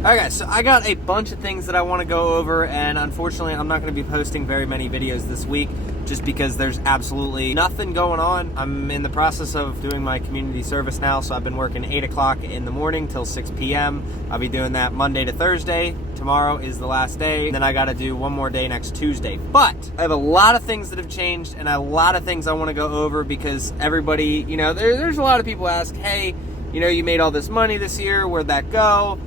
Alright guys, so I got a bunch of things that I want to go over, and unfortunately I'm not going to be posting very many videos this week just because there's absolutely nothing going on. I'm in the process of doing my community service now, so I've been working 8 o'clock in the morning till 6 p.m. I'll be doing that Monday to Thursday. Tomorrow is the last day, and then I got to do one more day next Tuesday. But I have a lot of things that have changed and a lot of things I want to go over because everybody, you know, there's a lot of people ask, hey, you know, you made all this money this year, where'd that go?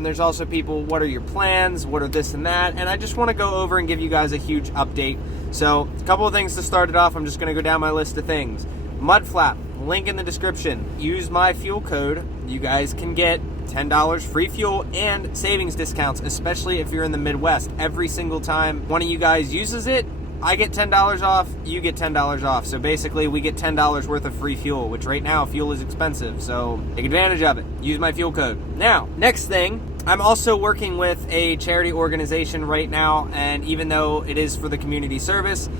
There's also people, what are your plans? What are this and that? And I just want to go over and give you guys a huge update. So, a couple of things to start it off. I'm just going to go down my list of things. Mud flap, link in the description. Use my fuel code. You guys can get $10 free fuel and savings discounts, especially if you're in the Midwest. Every single time one of you guys uses it, I get $10 off, you get $10 off. So basically, we get $10 worth of free fuel, which right now, fuel is expensive. So take advantage of it. Use my fuel code. Now, next thing, I'm also working with a charity organization right now, and even though it is for the community service,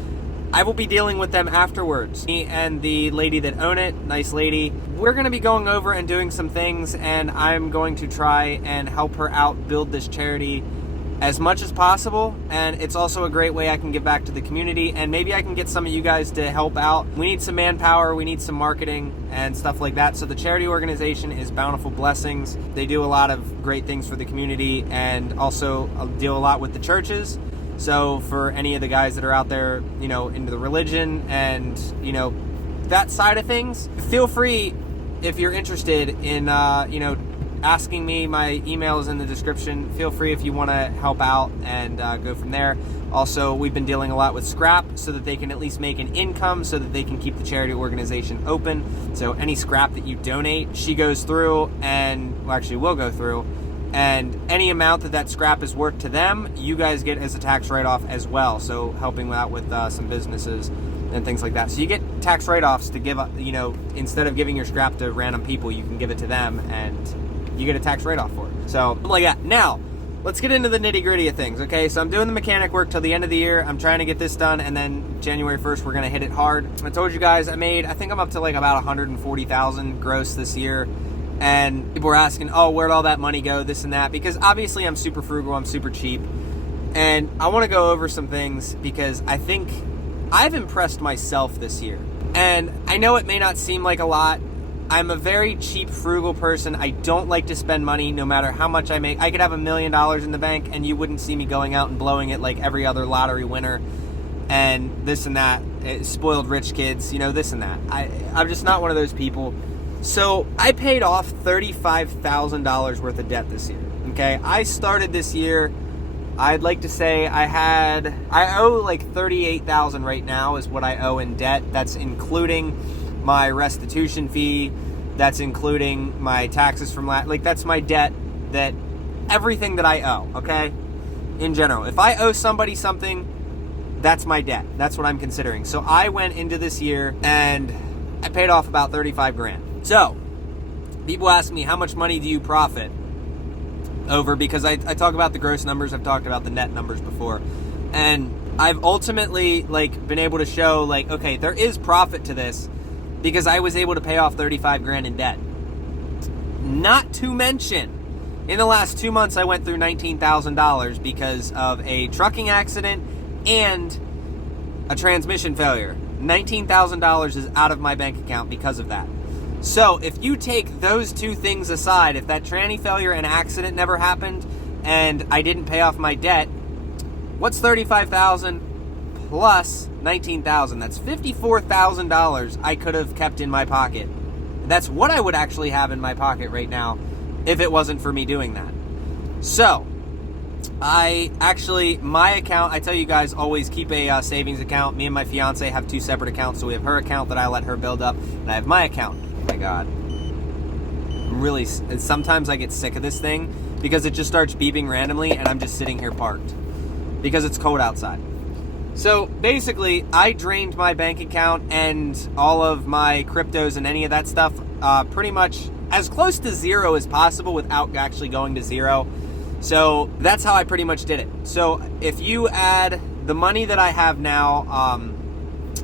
I will be dealing with them afterwards. Me and the lady that own it, nice lady, we're going to be going over and doing some things, and I'm going to try and help her out build this charity as much as possible. And it's also a great way I can give back to the community, and maybe I can get some of you guys to help out. We need some manpower, we need some marketing and stuff like that. So the charity organization is Bountiful Blessings. They do a lot of great things for the community and also deal a lot with the churches. So for any of the guys that are out there, you know, into the religion and, you know, that side of things, feel free, if you're interested in, you know, asking me. My email is in the description. Feel free if you want to help out and go from there. Also, we've been dealing a lot with scrap so that they can at least make an income so that they can keep the charity organization open. So any scrap that you donate, she goes through and, well, actually will go through, and any amount that scrap is worth to them, you guys get as a tax write-off as well. So helping out with some businesses and things like that. So you get tax write-offs to give, you know, instead of giving your scrap to random people, you can give it to them and you get a tax write-off for it. So, like that. Now, let's get into the nitty-gritty of things, okay? So I'm doing the mechanic work till the end of the year. I'm trying to get this done, and then January 1st, we're gonna hit it hard. I told you guys I think I'm up to like about 140,000 gross this year. And people were asking, oh, where'd all that money go, this and that? Because obviously I'm super frugal, I'm super cheap. And I wanna go over some things because I think I've impressed myself this year. And I know it may not seem like a lot. I'm a very cheap, frugal person. I don't like to spend money no matter how much I make. I could have $1 million in the bank and you wouldn't see me going out and blowing it like every other lottery winner and this and that, spoiled rich kids, you know, this and that. I'm just not one of those people. So I paid off $35,000 worth of debt this year, okay? I started this year, I'd like to say I owe like $38,000 right now is what I owe in debt. That's including my restitution fee, that's including my taxes from like that's my debt, that everything that I owe, okay? In general, if I owe somebody something, that's my debt. That's what I'm considering. So I went into this year and I paid off about 35 grand. So people ask me, how much money do you profit over? Because I talk about the gross numbers, I've talked about the net numbers before. And I've ultimately like been able to show like, okay, there is profit to this, because I was able to pay off 35 grand in debt. Not to mention, in the last 2 months, I went through $19,000 because of a trucking accident and a transmission failure. $19,000 is out of my bank account because of that. So if you take those two things aside, if that tranny failure and accident never happened and I didn't pay off my debt, what's 35,000 plus 19,000? That's $54,000 I could have kept in my pocket. That's what I would actually have in my pocket right now if it wasn't for me doing that. So my account, I tell you guys, always keep a savings account. Me and my fiance have two separate accounts. So we have her account that I let her build up, and I have my account. Oh my God. Sometimes I get sick of this thing because it just starts beeping randomly and I'm just sitting here parked because it's cold outside. So basically, I drained my bank account and all of my cryptos and any of that stuff pretty much as close to zero as possible without actually going to zero. So that's how I pretty much did it. So if you add the money that I have now,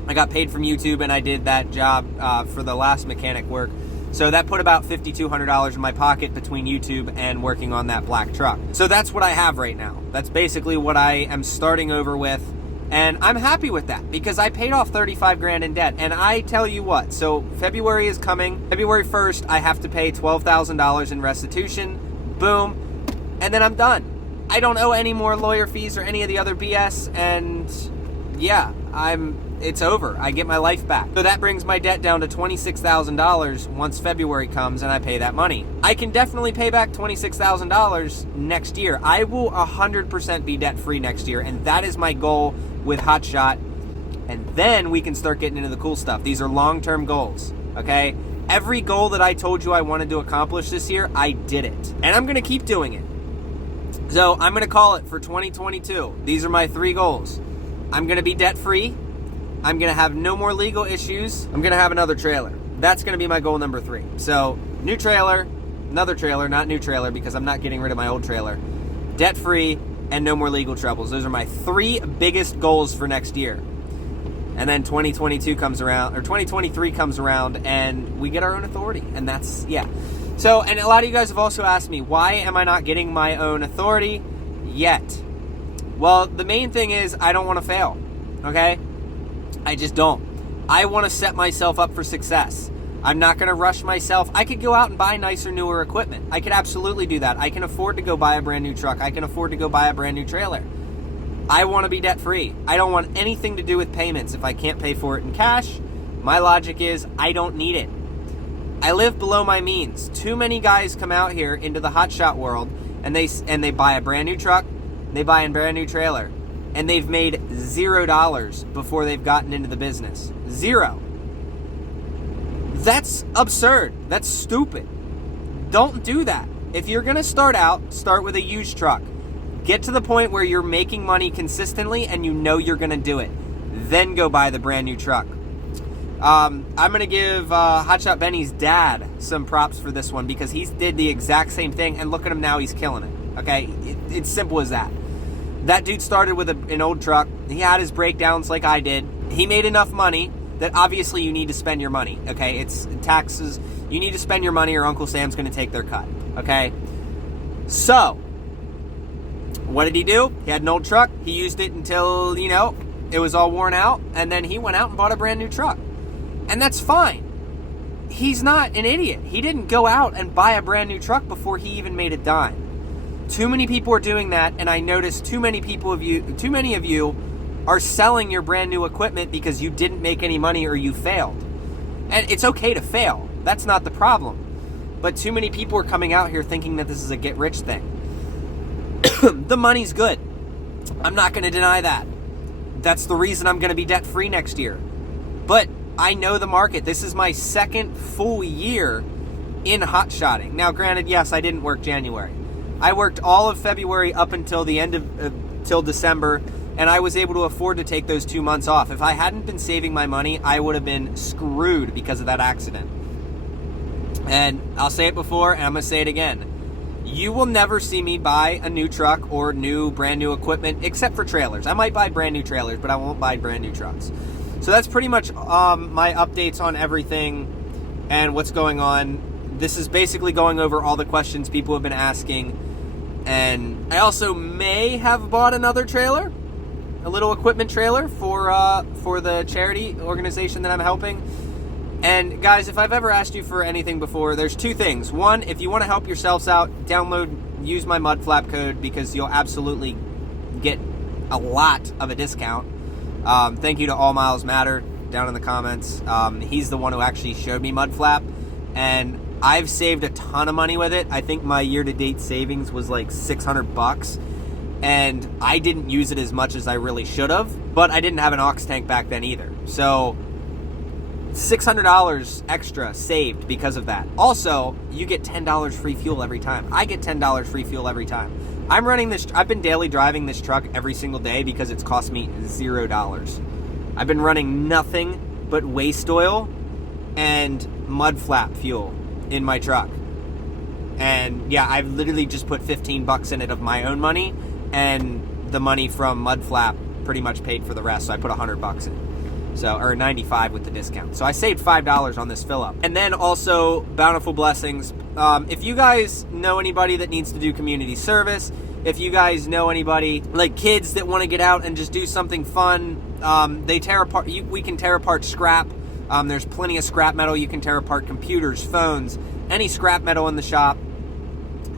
I got paid from YouTube and I did that job for the last mechanic work. So that put about $5,200 in my pocket between YouTube and working on that black truck. So that's what I have right now. That's basically what I am starting over with. And I'm happy with that because I paid off 35 grand in debt. And I tell you what, so February is coming. February 1st, I have to pay $12,000 in restitution. Boom. And then I'm done. I don't owe any more lawyer fees or any of the other BS. And yeah, it's over. I get my life back. So that brings my debt down to $26,000 once February comes and I pay that money. I can definitely pay back $26,000 next year. I will 100% be debt free next year. And that is my goal with Hotshot. And then we can start getting into the cool stuff. These are long-term goals, okay? Every goal that I told you I wanted to accomplish this year, I did it. And I'm going to keep doing it. So I'm going to call it for 2022. These are my 3 goals. I'm going to be debt free. I'm going to have no more legal issues. I'm going to have another trailer. That's going to be my goal number 3. So new trailer, another trailer, not new trailer because I'm not getting rid of my old trailer. Debt free and no more legal troubles. Those are my 3 biggest goals for next year. And then 2022 comes around, or 2023 comes around, and we get our own authority. And that's, yeah. So, and a lot of you guys have also asked me, why am I not getting my own authority yet? Well, the main thing is I don't want to fail, okay? I just don't. I want to set myself up for success. I'm not going to rush myself. I could go out and buy nicer, newer equipment. I could absolutely do that. I can afford to go buy a brand new truck. I can afford to go buy a brand new trailer. I want to be debt free. I don't want anything to do with payments. If I can't pay for it in cash, my logic is I don't need it. I live below my means. Too many guys come out here into the hotshot world and they buy a brand new truck, they buy a brand new trailer, and they've made $0 before they've gotten into the business. 0. That's absurd. That's stupid. Don't do that. If you're going to start out, start with a used truck. Get to the point where you're making money consistently and you know you're going to do it. Then go buy the brand new truck. I'm going to give Hotshot Benny's dad some props for this one because he did the exact same thing, and look at him now, he's killing it. Okay? It's simple as that. That dude started with an old truck. He had his breakdowns like I did. He made enough money that obviously you need to spend your money. Okay? It's taxes. You need to spend your money or Uncle Sam's going to take their cut. Okay? So, what did he do? He had an old truck. He used it until, it was all worn out. And then he went out and bought a brand new truck. And that's fine. He's not an idiot. He didn't go out and buy a brand new truck before he even made a dime. Too many people are doing that, and I noticed too many of you are selling your brand new equipment because you didn't make any money or you failed. And it's okay to fail. That's not the problem. But too many people are coming out here thinking that this is a get-rich thing. The money's good. I'm not going to deny that. That's the reason I'm going to be debt-free next year. But I know the market. This is my second full year in hotshotting. Now, granted, yes, I didn't work January. I worked all of February up until the end of till December, and I was able to afford to take those 2 months off. If I hadn't been saving my money, I would have been screwed because of that accident. And I'll say it before, and I'm going to say it again. You will never see me buy a new truck or brand new equipment, except for trailers. I might buy brand new trailers, but I won't buy brand new trucks. So that's pretty much my updates on everything and what's going on. This is basically going over all the questions people have been asking. And I also may have bought another trailer, a little equipment trailer for the charity organization that I'm helping. And guys, if I've ever asked you for anything before, there's 2 things. One, if you want to help yourselves out, use my mudflap code because you'll absolutely get a lot of a discount. Thank you to All Miles Matter down in the comments. He's the one who actually showed me mudflap, and I've saved a ton of money with it. I think my year-to-date savings was like $600, and I didn't use it as much as I really should have, but I didn't have an aux tank back then either. So $600 extra saved because of that. Also, you get $10 free fuel every time. I get $10 free fuel every time. I've been daily driving this truck every single day because it's cost me $0. I've been running nothing but waste oil and mud flap fuel in my truck. And yeah, I've literally just put $15 in it of my own money, and the money from mud flap pretty much paid for the rest, so I put $100 in. So, or $95 with the discount. So I saved $5 on this fill up. And then also Bountiful Blessings. If you guys know anybody that needs to do community service, if you guys know anybody like kids that want to get out and just do something fun, they tear apart. We can tear apart scrap. There's plenty of scrap metal. You can tear apart computers, phones, any scrap metal in the shop.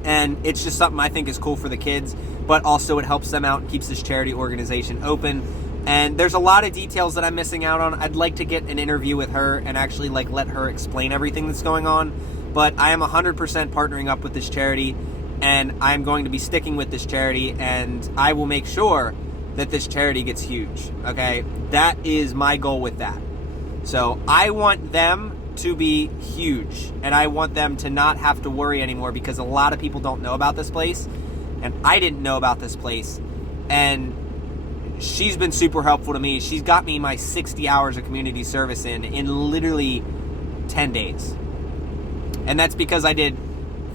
And it's just something I think is cool for the kids, but also it helps them out and keeps this charity organization open. And there's a lot of details that I'm missing out on. I'd like to get an interview with her and actually like let her explain everything that's going on. But I am 100% partnering up with this charity, and I'm going to be sticking with this charity, and I will make sure that this charity gets huge. Okay, that is my goal with that. So I want them to be huge, and I want them to not have to worry anymore, because a lot of people don't know about this place, and I didn't know about this place, and she's been super helpful to me. She's got me my 60 hours of community service in literally 10 days. And that's because I did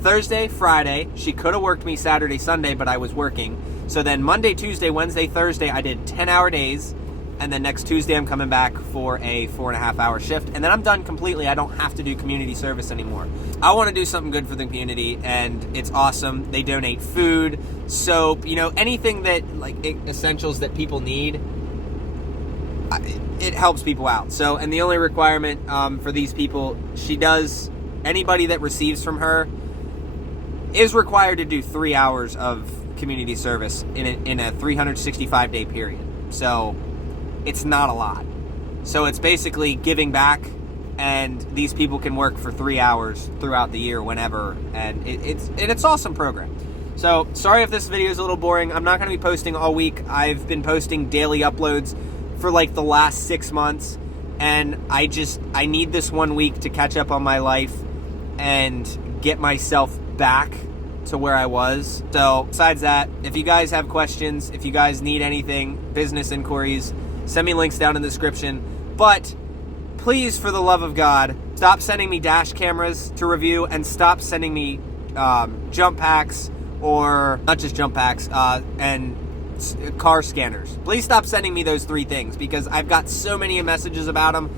Thursday, Friday. She could have worked me Saturday, Sunday, but I was working. So then Monday, Tuesday, Wednesday, Thursday, I did 10-hour days. And then next Tuesday, I'm coming back for a 4.5-hour shift. And then I'm done completely. I don't have to do community service anymore. I want to do something good for the community, and it's awesome. They donate food, soap, anything that, like, essentials that people need. It helps people out. So, and the only requirement for these people, anybody that receives from her is required to do 3 hours of community service in a 365-day period. So it's not a lot. So it's basically giving back, and these people can work for 3 hours throughout the year whenever, and it's an awesome program. So sorry if this video is a little boring. I'm not going to be posting all week. I've been posting daily uploads for like the last 6 months, and I need this 1 week to catch up on my life and get myself back to where I was. So besides that, if you guys have questions, if you guys need anything, business inquiries, send me links down in the description. But please, for the love of God, stop sending me dash cameras to review, and stop sending me jump packs, or not just jump packs, and car scanners. Please stop sending me those 3 things, because I've got so many messages about them.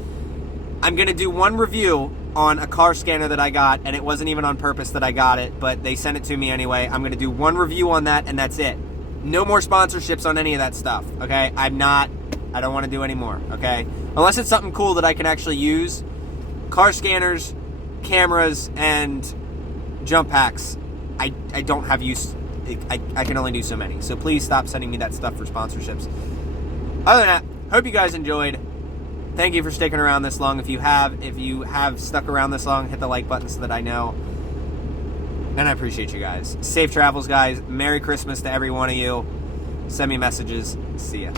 I'm going to do one review on a car scanner that I got, and it wasn't even on purpose that I got it, but they sent it to me anyway. I'm going to do one review on that, and that's it. No more sponsorships on any of that stuff, okay? I don't want to do any more, okay? Unless it's something cool that I can actually use. Car scanners, cameras, and jump packs, I don't have use. I can only do so many. So please stop sending me that stuff for sponsorships. Other than that, hope you guys enjoyed. Thank you for sticking around this long. If you have stuck around this long, hit the like button so that I know. And I appreciate you guys. Safe travels, guys. Merry Christmas to every one of you. Send me messages. See ya.